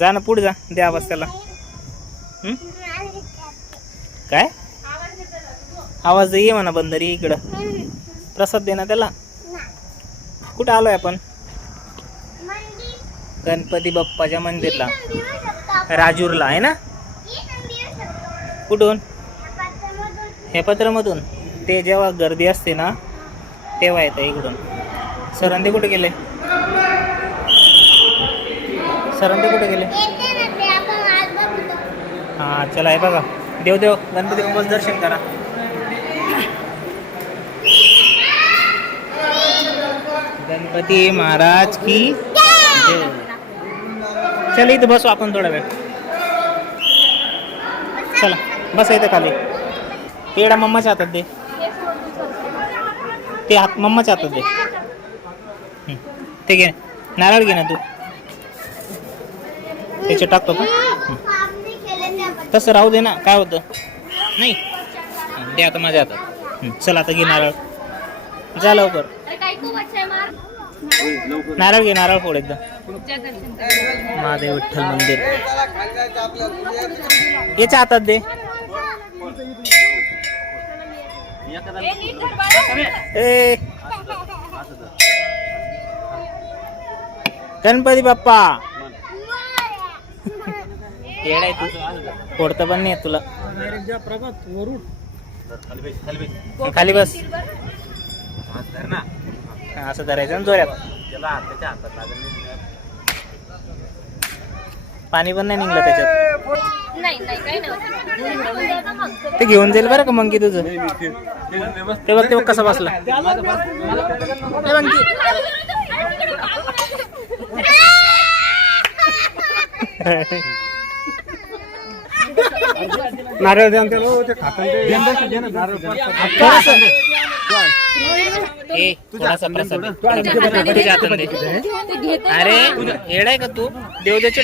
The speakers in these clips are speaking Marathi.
जा ना पुढे जा, दे आवाज त्याला. काय आवाज ये म्हणा बंदरी इकडं. प्रसाद दे ना त्याला. कुठं आलोय आपण? गणपती बाप्पाच्या मंदिरला, राजूरला आहे ना. कुठून? हे पत्रामधून. ते जेव्हा गर्दी असते ना तेव्हा येतं इकडून. सरंदे कुठे गेले? सरंदे कुठे गेले? हा चला, हे बघा देव देव गणपती बाप्पाचं दर्शन करा. गणपती महाराज की जय. चल इथं बसू आपण थोडा वेळ. चला बस इथं खाली. पेढा मम्माच्या हातात दे. ते हात मम्माच्या हातात दे. ते घे, नारळ घे ना तू. त्याचे टाकतो का? तसं राहू दे ना, काय होतं नाही. दे आता माझ्या हातात. चल आता घे नारळ. जा लवकर. नारळ घे, नारळ फोड एकदा. महादेव विठ्ठल मंदिर याच्या हातात दे. ए गणपती बाप्पा. येडाय तू, फोडत पण नाही तुला. खाली बस. असं धरायचं ना जोऱ्यात. पाणी पण नाही निघलं त्याच्यात. ते घेऊन जाईल बरं का मंकी तुझं. ते बघ, ते बघ कसा बसला. नारळ द्या थोडासा प्रसाद दे. अरे येडाय का तू? देव द्याचे.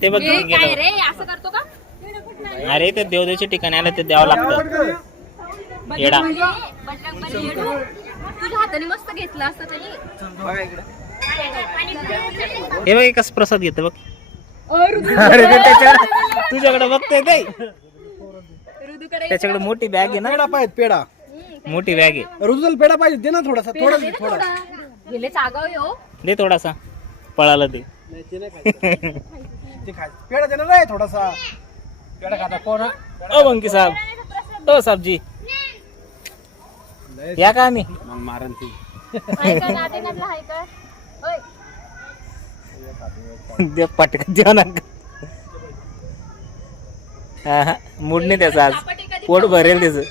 ते बघ अरे ते देवदेवच्या ठिकाणी आलं ते द्यावं लागतं. येडा तुझ्या हाताने मस्त घेतला असता त्यांनी. हे बघ कसं प्रसाद घेतं बघ. अरे ते तुझ्याकडे बघतोय ते. त्याच्याकडे मोठी बॅग आहे ना. पेढा पाहिजे, पेढा मोठी बॅग आहे. ऋतुला पेढा पाहिजे, दे ना थोडासा. थोडा दे थोडासा. पळाला ते. पेढा दे ना रे थोडासा. पेढा खाता कोण? ओ बंकी साहब, ओ साहब जी या का आम्ही मारण ती दे पटकन द्या ना. मूड नाही त्याचा आज. पोट भरेल त्याचं.